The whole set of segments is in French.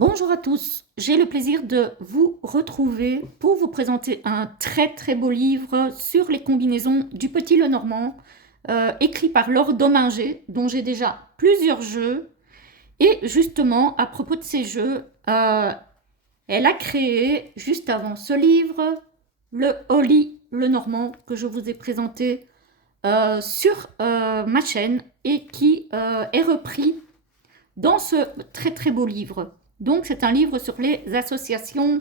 Bonjour à tous, j'ai le plaisir de vous retrouver pour vous présenter un très beau livre sur les combinaisons du Petit Lenormand, écrit par Laure Dominger, dont j'ai déjà plusieurs jeux. Et justement, à propos de ces jeux, elle a créé, juste avant ce livre, le Holly Lenormand que je vous ai présenté sur ma chaîne et qui est repris dans ce très beau livre. Donc c'est un livre sur les associations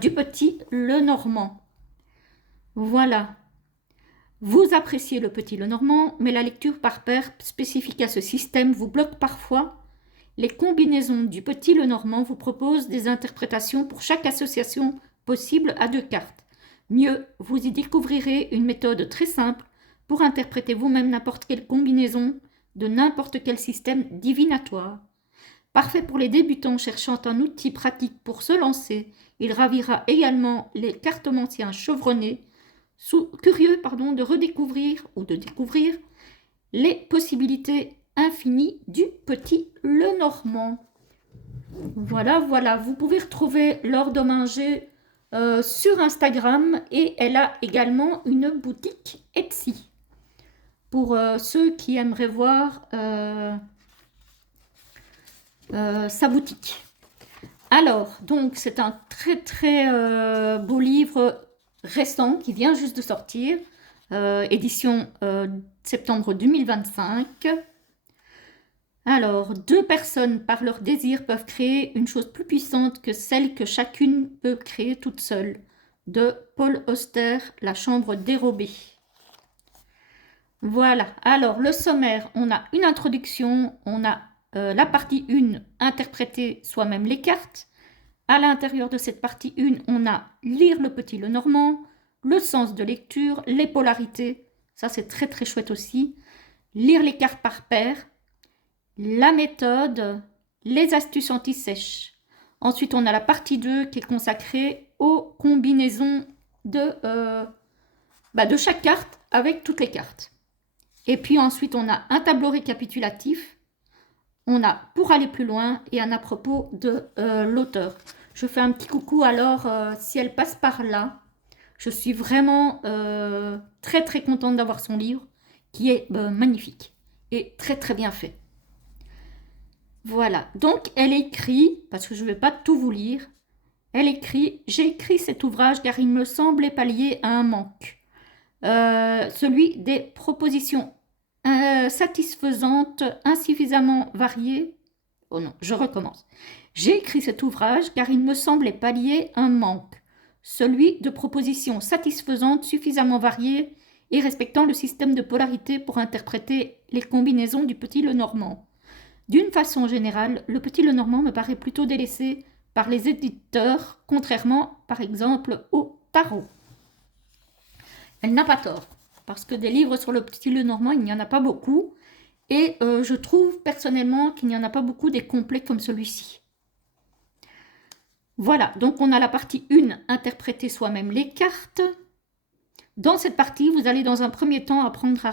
du Petit Lenormand. Voilà. Vous appréciez le Petit Lenormand, mais la lecture par paire spécifique à ce système vous bloque parfois. Les combinaisons du Petit Lenormand vous proposent des interprétations pour chaque association possible à 2 cartes. Mieux, vous y découvrirez une méthode très simple pour interpréter vous-même n'importe quelle combinaison de n'importe quel système divinatoire. Parfait pour les débutants cherchant un outil pratique pour se lancer, il ravira également les cartomanciens chevronnés, curieux de redécouvrir ou de découvrir les possibilités infinies du Petit Lenormand. Voilà, vous pouvez retrouver Laure Dominger sur Instagram et elle a également une boutique Etsy. Pour ceux qui aimeraient voir sa boutique. Alors, donc c'est un très beau livre récent qui vient juste de sortir, édition septembre 2025. Alors, 2 personnes par leur désir peuvent créer une chose plus puissante que celle que chacune peut créer toute seule. De Paul Auster, La chambre dérobée. Voilà, alors le sommaire, on a une introduction, on a la partie 1, interpréter soi-même les cartes. À l'intérieur de cette partie 1, on a lire le Petit Lenormand, le sens de lecture, les polarités, ça c'est très chouette aussi, lire les cartes par paire, la méthode, les astuces anti-sèches. Ensuite, on a la partie 2 qui est consacrée aux combinaisons de chaque carte avec toutes les cartes. Et puis ensuite, on a un tableau récapitulatif, on a pour aller plus loin et un à propos de l'auteur. Je fais un petit coucou alors si elle passe par là. Je suis vraiment très contente d'avoir son livre qui est magnifique et très bien fait. Voilà, donc elle écrit, parce que je ne vais pas tout vous lire, elle écrit « J'ai écrit cet ouvrage car il me semblait pallier à un manque. Celui des propositions satisfaisantes, insuffisamment variées. Oh non, je recommence. J'ai écrit cet ouvrage car il me semblait pallier un manque, celui de propositions satisfaisantes, suffisamment variées et respectant le système de polarité pour interpréter les combinaisons du Petit Lenormand. D'une façon générale, le Petit Lenormand me paraît plutôt délaissé par les éditeurs, contrairement par exemple au tarot. » Elle n'a pas tort, parce que des livres sur le Petit Lenormand, il n'y en a pas beaucoup. Et je trouve personnellement qu'il n'y en a pas beaucoup des complets comme celui-ci. Voilà, donc on a la partie 1, interpréter soi-même les cartes. Dans cette partie, vous allez dans un premier temps apprendre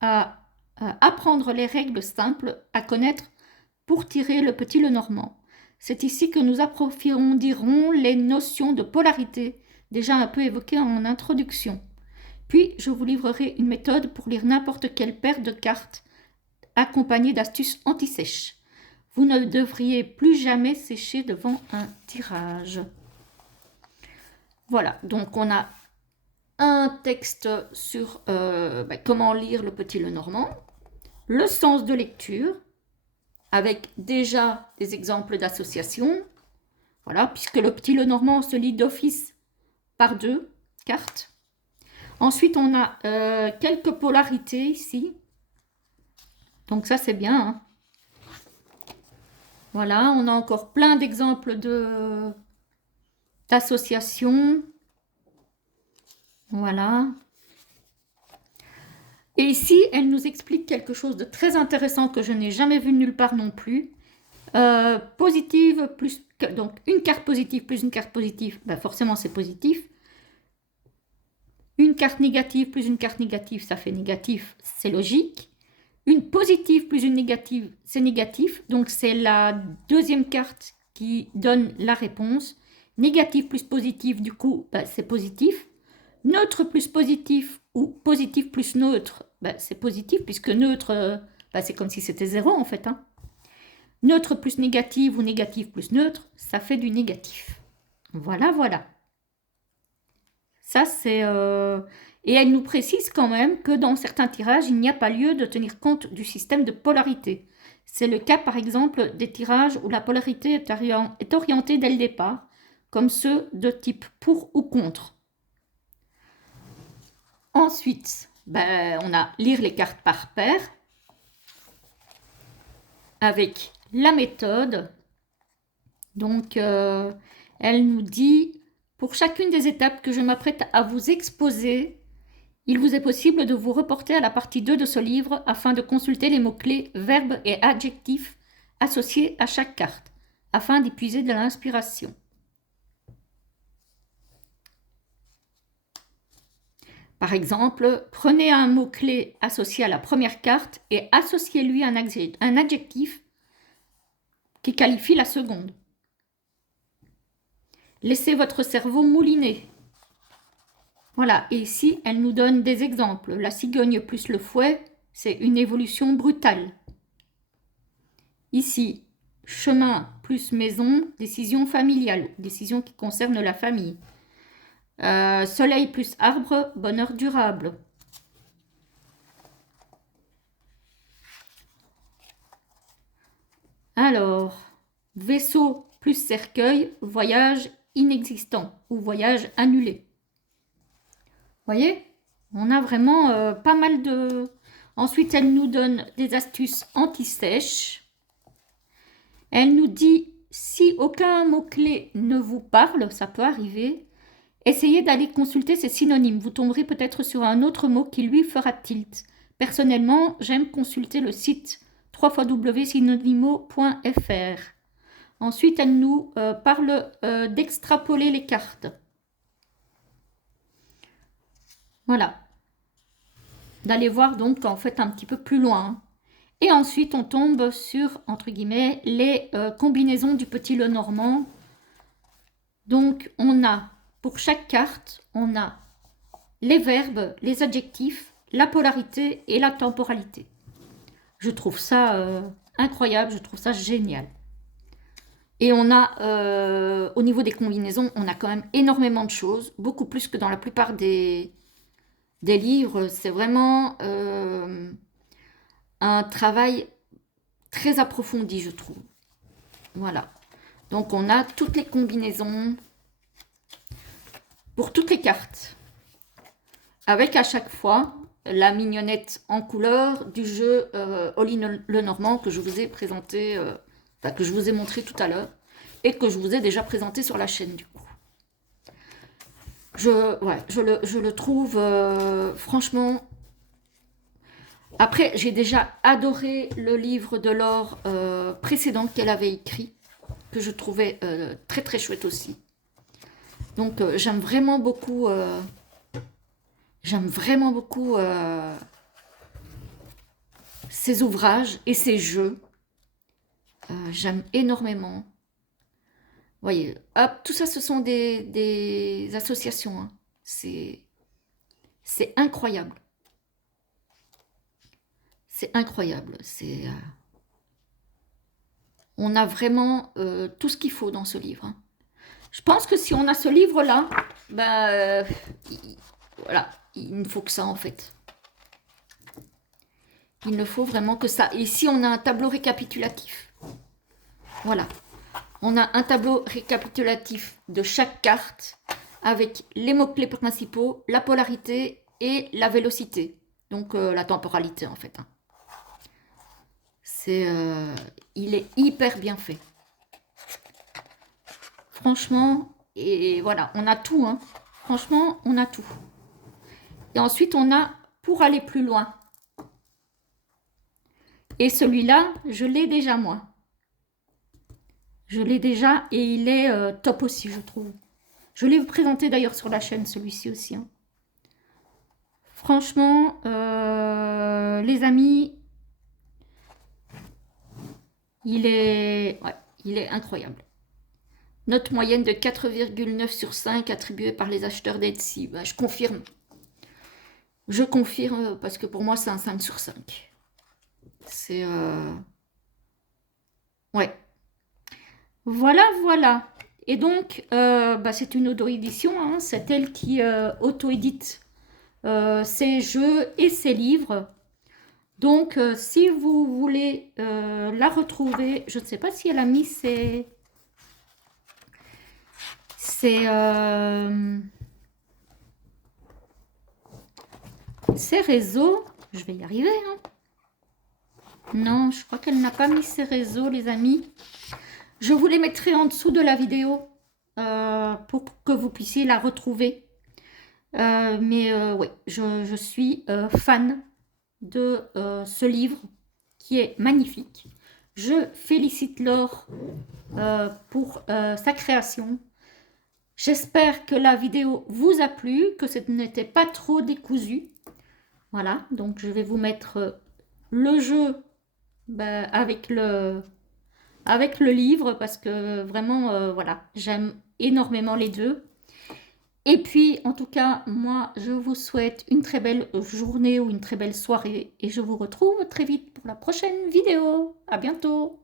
à apprendre les règles simples à connaître pour tirer le Petit Lenormand. C'est ici que nous approfondirons les notions de polarité, déjà un peu évoquées en introduction. Puis, je vous livrerai une méthode pour lire n'importe quelle paire de cartes accompagnée d'astuces anti-sèches. Vous ne devriez plus jamais sécher devant un tirage. Voilà, donc on a un texte sur comment lire le Petit Lenormand, le sens de lecture, avec déjà des exemples d'associations. Voilà, puisque le Petit Lenormand se lit d'office par 2 cartes. Ensuite, on a quelques polarités ici. Donc ça, c'est bien. Hein. Voilà, on a encore plein d'exemples d'associations. Voilà. Et ici, elle nous explique quelque chose de très intéressant que je n'ai jamais vu nulle part non plus. Positive plus... Donc, une carte positive plus une carte positive, ben forcément, c'est positif. Une carte négative plus une carte négative, ça fait négatif, c'est logique. Une positive plus une négative, c'est négatif. Donc, c'est la deuxième carte qui donne la réponse. Négatif plus positif, du coup, bah, c'est positif. Neutre plus positif ou positif plus neutre, bah, c'est positif, puisque neutre, bah, c'est comme si c'était 0 en fait. Hein. Neutre plus négatif ou négatif plus neutre, ça fait du négatif. Voilà, voilà. Ça, c'est... Et elle nous précise quand même que dans certains tirages, il n'y a pas lieu de tenir compte du système de polarité. C'est le cas, par exemple, des tirages où la polarité est orientée dès le départ, comme ceux de type pour ou contre. Ensuite, ben, on a lire les cartes par paire avec la méthode. Donc, elle nous dit, pour chacune des étapes que je m'apprête à vous exposer, il vous est possible de vous reporter à la partie 2 de ce livre afin de consulter les mots-clés, verbes et adjectifs associés à chaque carte, afin d'y puiser de l'inspiration. Par exemple, prenez un mot-clé associé à la première carte et associez-lui un adjectif qui qualifie la seconde. Laissez votre cerveau mouliner. Voilà, et ici, elle nous donne des exemples. La cigogne plus le fouet, c'est une évolution brutale. Ici, chemin plus maison, décision familiale, décision qui concerne la famille. Soleil plus arbre, bonheur durable. Alors, vaisseau plus cercueil, voyage inexistant ou voyage annulé. Voyez, on a vraiment pas mal de... Ensuite, elle nous donne des astuces anti-sèche. Elle nous dit, si aucun mot-clé ne vous parle, ça peut arriver, essayez d'aller consulter ses synonymes. Vous tomberez peut-être sur un autre mot qui lui fera tilt. Personnellement, j'aime consulter le site www.synonymo.fr. Ensuite, elle nous parle d'extrapoler les cartes. Voilà. D'aller voir donc en fait un petit peu plus loin. Et ensuite, on tombe sur, entre guillemets, les combinaisons du petit Lenormand. Donc, on a, pour chaque carte, on a les verbes, les adjectifs, la polarité et la temporalité. Je trouve ça incroyable, je trouve ça génial. Et on a, au niveau des combinaisons, on a quand même énormément de choses, beaucoup plus que dans la plupart des livres. C'est vraiment un travail très approfondi, je trouve. Voilà. Donc, on a toutes les combinaisons pour toutes les cartes. Avec à chaque fois la mignonnette en couleur du jeu Holly Lenormand que je vous ai présenté, que je vous ai montré tout à l'heure et que je vous ai déjà présenté sur la chaîne du coup. Je le trouve franchement... Après, j'ai déjà adoré le livre de Laure précédent qu'elle avait écrit, que je trouvais très très chouette aussi. Donc j'aime vraiment beaucoup ces ouvrages et ces jeux. J'aime énormément. Vous voyez, hop, tout ça, ce sont des associations. Hein. C'est incroyable. C'est incroyable. On a vraiment tout ce qu'il faut dans ce livre. Hein. Je pense que si on a ce livre-là, ben, voilà, il ne faut que ça en fait. Il ne faut vraiment que ça. Et ici, on a un tableau récapitulatif. Voilà. On a un tableau récapitulatif de chaque carte avec les mots-clés principaux, la polarité et la vélocité. Donc, la temporalité, en fait. Hein. Il est hyper bien fait. Franchement, et voilà, on a tout. Hein. Franchement, on a tout. Et ensuite, on a pour aller plus loin. Et celui-là, je l'ai déjà, moi. Je l'ai déjà et il est top aussi, je trouve. Je l'ai présenté d'ailleurs sur la chaîne, celui-ci aussi. Hein. Franchement, les amis, il est incroyable. Note moyenne de 4,9 sur 5 attribuée par les acheteurs d'Etsy. Bah, je confirme. Je confirme parce que pour moi, c'est un 5 sur 5. C'est... Ouais. Voilà, voilà. Et donc, bah, c'est une auto-édition. Hein. C'est elle qui auto-édite ses jeux et ses livres. Donc, si vous voulez la retrouver, je ne sais pas si elle a mis ses réseaux. Je vais y arriver. Hein. Non, je crois qu'elle n'a pas mis ses réseaux, les amis. Je vous les mettrai en dessous de la vidéo pour que vous puissiez la retrouver. Mais oui, je suis fan de ce livre qui est magnifique. Je félicite Laure pour sa création. J'espère que la vidéo vous a plu, que ce n'était pas trop décousu. Voilà, donc je vais vous mettre le jeu avec le livre parce que vraiment, voilà, j'aime énormément les deux. Et puis, en tout cas, moi, je vous souhaite une très belle journée ou une très belle soirée et je vous retrouve très vite pour la prochaine vidéo. À bientôt!